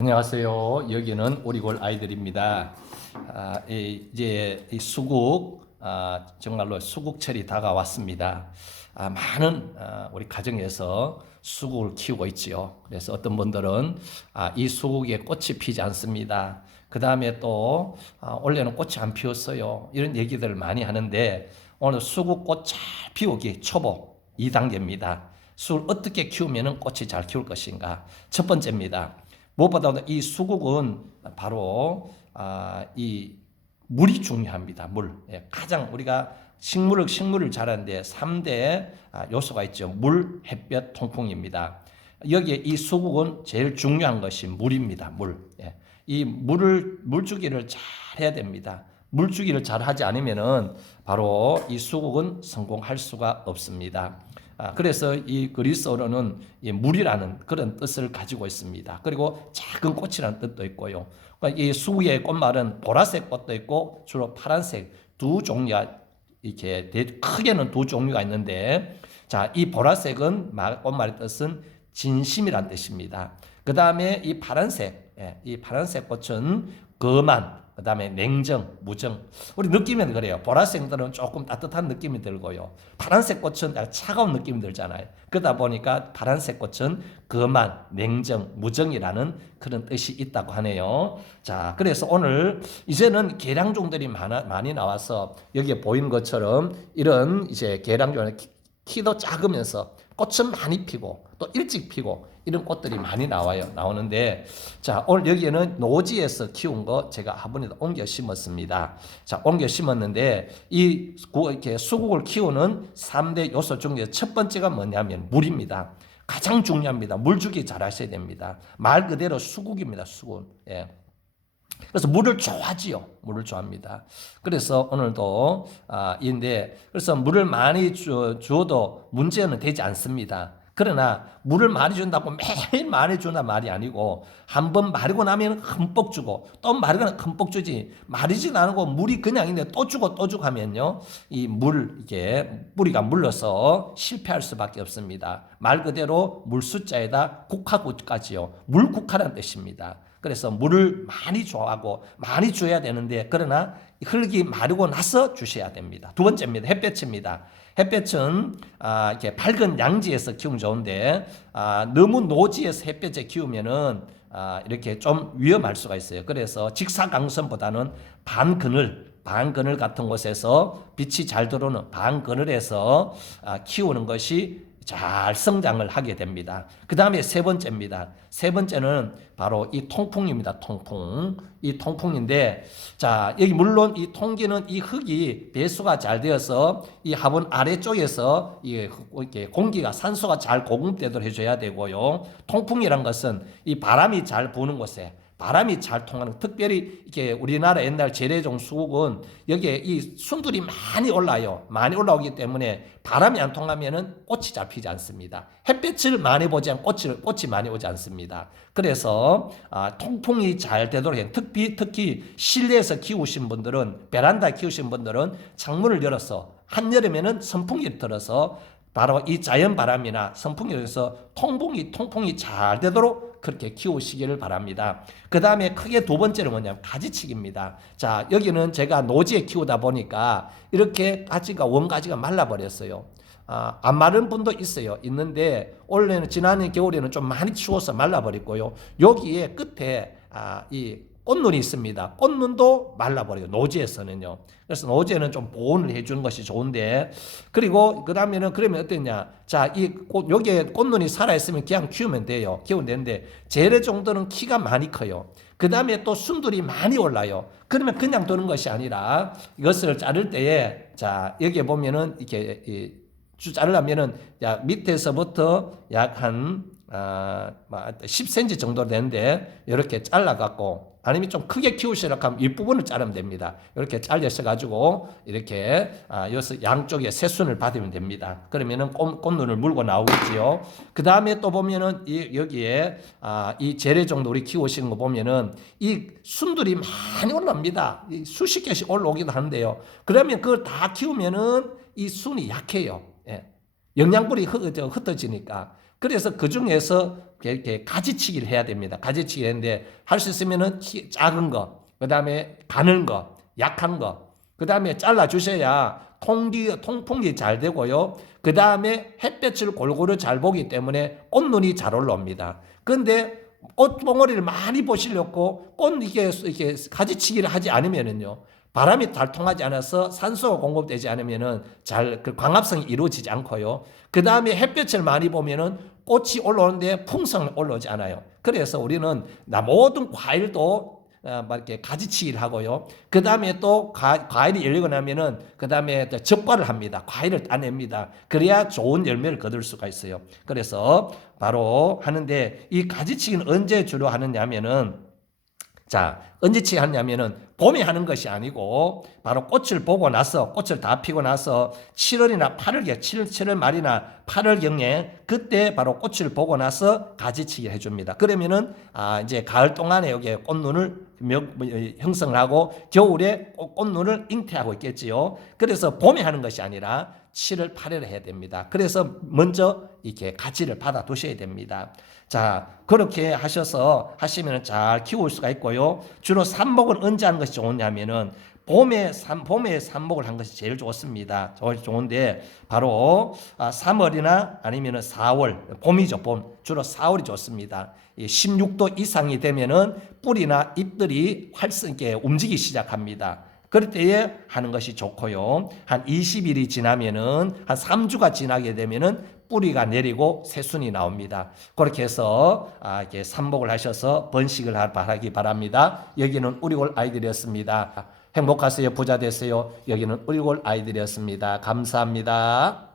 안녕하세요. 여기는 오리골 아이들입니다. 이제 이 수국, 정말로 수국철이 다가왔습니다. 많은 우리 가정에서 수국을 키우고 있지요. 그래서 어떤 분들은 이 수국에 꽃이 피지 않습니다. 그 다음에 또 올해는 꽃이 안 피었어요. 이런 얘기들을 많이 하는데 오늘 수국꽃 잘 피우기 초보 2단계입니다. 수국을 어떻게 키우면 꽃이 잘 키울 것인가? 첫 번째입니다. 무엇보다도 이 수국은 바로 이 물이 중요합니다. 물. 가장 우리가 식물을 자라는데 3대 요소가 있죠. 물, 햇볕, 통풍입니다. 여기에 이 수국은 제일 중요한 것이 물입니다. 물. 이 물주기를 잘 해야 됩니다. 물주기를 잘 하지 않으면은 바로 이 수국은 성공할 수가 없습니다. 그래서 이 그리스어로는 물이라는 그런 뜻을 가지고 있습니다. 그리고 작은 꽃이라는 뜻도 있고요. 그러니까 이 수국의 꽃말은 보라색 꽃도 있고 주로 파란색 두 종류가 이렇게 크게는 두 종류가 있는데, 자, 이 보라색은 꽃말의 뜻은 진심이란 뜻입니다. 그 다음에 이 파란색 꽃은 거만, 그 다음에 냉정, 무정. 우리 느낌은 그래요. 보라색들은 조금 따뜻한 느낌이 들고요. 파란색 꽃은 약간 차가운 느낌이 들잖아요. 그러다 보니까 파란색 꽃은 거만, 냉정, 무정이라는 그런 뜻이 있다고 하네요. 자, 그래서 오늘 이제는 계량종들이 많이 나와서 여기에 보이는 것처럼 이런 이제 계량종, 키도 작으면서 꽃은 많이 피고 또 일찍 피고 이런 꽃들이 많이 나오는데, 자, 오늘 여기에는 노지에서 키운 거 제가 화분에다 옮겨 심었습니다. 자, 옮겨 심었는데 이렇게 수국을 키우는 3대 요소 중에 첫 번째가 뭐냐면 물입니다. 가장 중요합니다. 물주기 잘 하셔야 됩니다. 말 그대로 수국입니다. 수국. 그래서 물을 좋아하지요. 물을 좋아합니다. 그래서 오늘도 그래서 물을 많이 주어도 문제는 되지 않습니다. 그러나 물을 많이 준다고 매일 많이 준다 말이 아니고 한번 마르고 나면 흠뻑 주고 또 마르거나 흠뻑 주지, 마르지 않고 물이 그냥 있는데 또 주고 하면요, 이게 뿌리가 물러서 실패할 수밖에 없습니다. 말 그대로 물 숫자에다 국화까지요. 물국화라는 뜻입니다. 그래서 물을 많이 좋아하고 많이 줘야 되는데, 그러나 흙이 마르고 나서 주셔야 됩니다. 두 번째입니다. 햇볕입니다. 햇볕은 이렇게 밝은 양지에서 키우면 좋은데 너무 노지에서 햇볕에 키우면은 이렇게 좀 위험할 수가 있어요. 그래서 직사광선보다는 반그늘 같은 곳에서 빛이 잘 들어오는 반그늘에서 키우는 것이 잘 성장을 하게 됩니다. 그 다음에 세 번째입니다. 세 번째는 바로 이 통풍입니다. 이 통풍인데, 자, 여기 물론 이 통기는 이 흙이 배수가 잘 되어서 이 화분 아래쪽에서 이렇게 공기가 산소가 잘 공급되도록 해줘야 되고요. 통풍이란 것은 이 바람이 잘 부는 곳에 바람이 잘 통하는, 특별히 이렇게 우리나라 옛날 재래종 수국은 여기에 이 순들이 많이 올라요. 많이 올라오기 때문에 바람이 안 통하면은 꽃이 잘 피지 않습니다. 햇빛을 많이 보지 않고 꽃이 많이 오지 않습니다. 그래서 통풍이 잘 되도록 특히 실내에서 키우신 분들은, 베란다에 키우신 분들은 창문을 열어서 한여름에는 선풍기를 틀어서 바로 이 자연 바람이나 선풍기를 해서 통풍이 잘 되도록 그렇게 키우시기를 바랍니다. 그 다음에 크게 두 번째는 뭐냐면 가지치기입니다. 자, 여기는 제가 노지에 키우다 보니까 이렇게 원가지가 말라버렸어요. 안 마른 분도 있는데 올해는 지난 겨울에는 좀 많이 추워서 말라버렸고요. 여기에 끝에 이 꽃눈이 있습니다. 꽃눈도 말라버려요. 노지에서는요. 그래서 노지에는 좀 보온을 해주는 것이 좋은데, 그리고 그러면 어떠냐? 자, 여기에 꽃눈이 살아있으면 그냥 키우면 돼요. 키우면 되는데 재래 정도는 키가 많이 커요. 그 다음에 또 순들이 많이 올라요. 그러면 그냥 두는 것이 아니라 이것을 자를 때에, 자, 여기에 보면은 이렇게 자르려면은 밑에서부터 약 한 10cm 정도 되는데 이렇게 잘라갖고, 아니면 좀 크게 키우시려고 하면 윗부분을 자르면 됩니다. 이렇게 잘려서 이렇게 여기서 양쪽에 새순을 받으면 됩니다. 그러면은 꽃눈을 물고 나오겠지요. 그 다음에 또 보면은 여기에 이 재래 정도 우리 키우시는 거 보면은 이 순들이 많이 올라옵니다. 수십 개씩 올라오기도 하는데요. 그러면 그걸 다 키우면은 이 순이 약해요. 영양분이 흩어지니까. 그래서 그 중에서 이렇게 가지치기를 해야 됩니다. 가지치기를 했는데 할 수 있으면은 작은 거, 그 다음에 가는 거, 약한 거, 그 다음에 잘라 주셔야 통풍이 잘 되고요. 그 다음에 햇볕을 골고루 잘 보기 때문에 꽃눈이 잘 올라옵니다. 그런데 꽃봉오리를 많이 보시려고 이게 가지치기를 하지 않으면은요. 바람이 잘 통하지 않아서 산소가 공급되지 않으면은 그 광합성이 이루어지지 않고요. 그 다음에 햇볕을 많이 보면은 꽃이 올라오는데 풍성은 올라오지 않아요. 그래서 우리는 모든 과일도 막 이렇게 가지치기를 하고요. 그 다음에 또 과일이 열리고 나면은 그 다음에 적과를 합니다. 과일을 따냅니다. 그래야 좋은 열매를 거둘 수가 있어요. 그래서 바로 하는데 이 가지치기는 언제 주로 하느냐면은 언제 하냐면은 봄에 하는 것이 아니고 바로 꽃을 보고 나서 꽃을 다 피고 나서 7월이나 7월 말이나 8월경에 그때 바로 꽃을 보고 나서 가지치기를 해줍니다. 그러면은 이제 가을 동안에 여기에 꽃눈을 형성을 하고 겨울에 꽃눈을 잉태하고 있겠지요. 그래서 봄에 하는 것이 아니라 7월, 8월에 해야 됩니다. 그래서 먼저 이렇게 가지를 받아 두셔야 됩니다. 그렇게 하시면 잘 키울 수가 있고요. 주로 삽목은 언제 하는 것이 좋으냐면은 봄에 삽목을 한 것이 제일 좋습니다. 좋은데 바로 3월이나 아니면은 4월, 봄이죠. 봄. 주로 4월이 좋습니다. 16도 이상이 되면은 뿌리나 잎들이 활성있게 움직이기 시작합니다. 그럴 때에 하는 것이 좋고요. 한 20일이 지나면은 한 3주가 지나게 되면은 뿌리가 내리고 새순이 나옵니다. 그렇게 해서 이렇게 삽목을 하셔서 번식을 바라기 바랍니다. 여기는 우리골 아이들이었습니다. 행복하세요. 부자 되세요. 여기는 우리골 아이들이었습니다. 감사합니다.